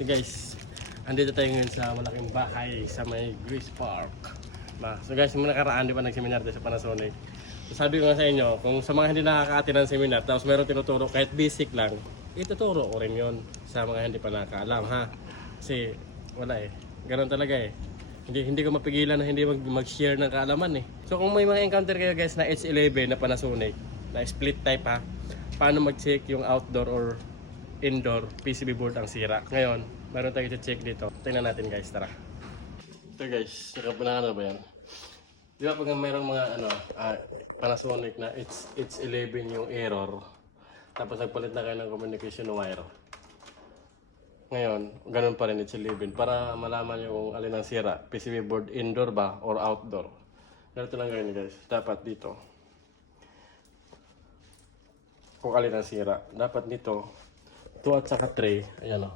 So guys, andito tayo ngayon sa malaking bahay sa may Grace Park. So guys, yung nakaraan di ba nag-seminar tayo sa Panasonic. So sabi ko nga sa inyo, kung sa mga hindi nakaka-attend ng seminar tapos meron tinuturo kahit basic lang, ituturo ko rin yon sa mga hindi pa nakakaalam ha. Kasi wala ganoon talaga Hindi ko mapigilan na hindi mag-share ng kaalaman So kung may mga encounter kayo guys na H11 na Panasonic, na split type ha, paano mag-check yung outdoor or indoor PCB board ang sira. Ngayon, meron tayo i-check dito. Tingnan natin guys, tara. Ito guys, nakapanahan na ba yan? Di ba pag mayroong mga Panasonic na H11 yung error, tapos nagpalit na kayo ng communication wire. Ngayon, ganun pa rin H11 para malaman yung alin ang sira. PCB board indoor ba or outdoor. Ganito lang gawin guys. Dapat dito. Kung alin ang sira. Dapat dito, 2 at saka 3. Ayan o.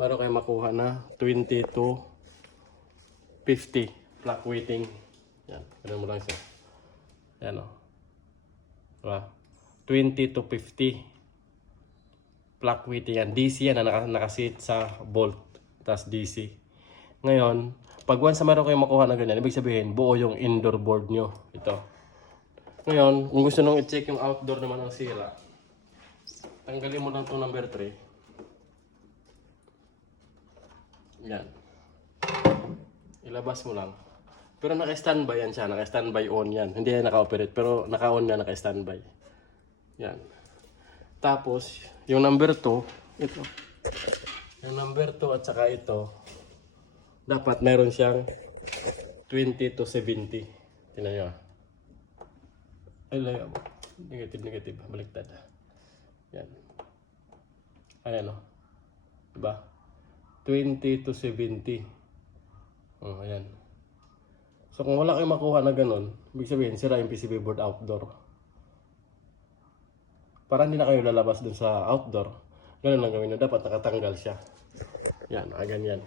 Para kayo makuha na 20 to 50 plug weighting. Yan. Ganun mo lang siya. Ayan o. Diba? 20 to 50 plug weighting yan. DC yan na nakasit sa bolt. Tapos DC. Ngayon, pag once na meron kayo makuha na ganyan, ibig sabihin, buo yung indoor board nyo. Ito. Ngayon, kung gusto nung i-check yung outdoor naman ang sira, tanggalin mo lang itong number 3. Yan. Ilabas mo lang. Pero naka-standby yan siya. Naka-standby on yan. Hindi yan naka-operate. Pero naka-on na, naka-standby. Yan. Tapos, yung number 2, ito. Yung number 2 at saka ito, dapat meron siyang 20 to 70. Tingnan nyo. Ay, negative. Baliktad. Yan. Ayan o. Diba? 20 to 70. Oh, ayan. So, kung wala kayong makuha na ganun, ibig sabihin, sira yung PCB board outdoor. Para hindi na kayo lalabas dun sa outdoor. Ganun lang gawin na. Dapat nakatanggal siya. Yan, ganyan.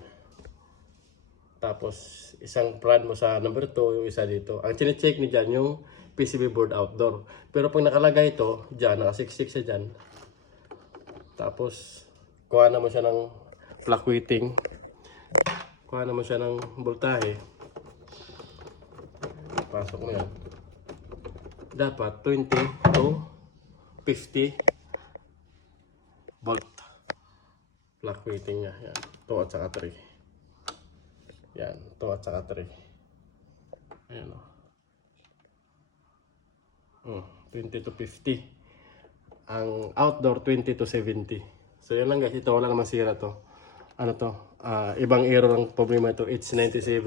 Tapos, isang plug mo sa number 2, yung isa dito. Ang chine-check ni dyan, yung PCB board outdoor. Pero pag nakalagay ito, dyan, nakasiksik siya dyan. Tapos, kuha na mo siya ng plug weighting. Kuha na mo siya ng voltahe. Pasok mo yan. Dapat 20 to 50 volt. Plug weighting niya. Yan. 2 at saka 3. Yan. 2 at saka 3. Ayan o. 20 to 50. Ang outdoor 20 to 70. So yan lang guys. Ito wala naman sira to. Ano to? Ibang error ang problema ito. H97.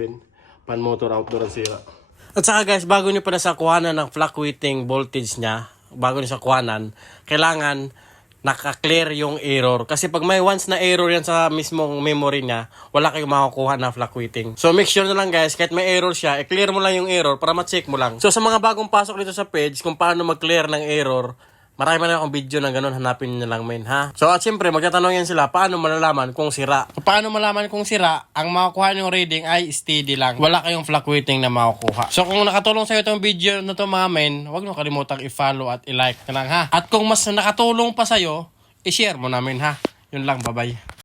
Pan motor outdoor ang sira. At saka guys, bago nyo pa sa kuhanan ng plug weighting voltage niya, bago nyo sa kuhanan, kailangan naka-clear yung error. Kasi pag may once na error yan sa mismong memory niya, wala kayong makukuha na plug weighting. So make sure na lang guys, kahit may error siya, i-clear mo lang yung error para ma-check mo lang. So sa mga bagong pasok dito sa page, kung paano mag-clear ng error, marami na akong video na ganun, hanapin nyo lang men ha. So at siyempre, magtatanong yan sila, paano malalaman kung sira? Paano malaman kung sira? Ang makukuha yung reading ay steady lang. Wala kayong fluctuating na makukuha. So kung nakatulong sa'yo itong video na to mga men, huwag nyo kalimutang i-follow at i-like na lang ha. At kung mas nakatulong pa sa'yo, i-share mo namin ha. Yun lang, bye-bye.